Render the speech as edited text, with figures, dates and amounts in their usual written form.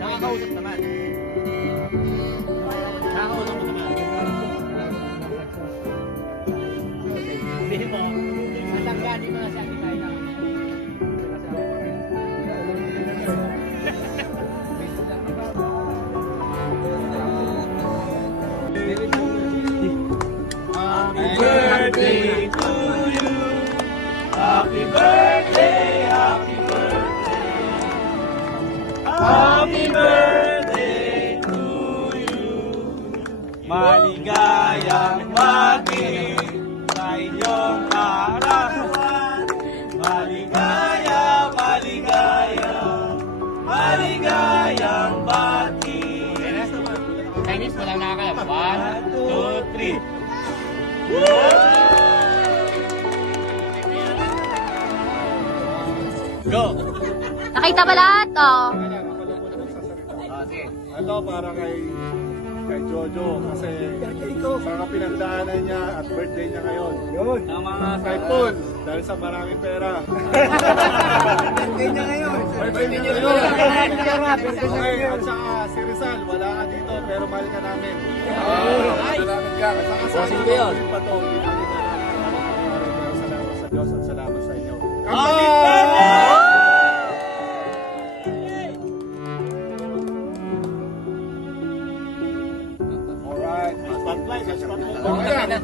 Nakakausap naman. Nakakausap mo naman. Hindi mo. Matangga dito na siya. Happy birthday to you. Happy birthday, happy birthday. Happy birthday to you. Maligayang maging sa inyong kaarawan. Maligaya, maligaya, maligayang bati. Chinese, wala nakakala. 1, 2, 3. Go! Nakita ba lahat? Oo. Sige. Ito para kay Jojo kasi para pinagdaanan niya at birthday niya ngayon. Yun. Tama nga. Kay Paul, dahil sa maraming pera. Birthday niya ngayon. Birthday niya ngayon. Okay, at saka si Rizal, wala ka dito pero mahal ka namin. Salamat ka. At saka sa Bossing ko yun. pa to, hindi pa rin pero salamat sa Diyos at salamat sa inyo. Alright, spotlight. Okay na.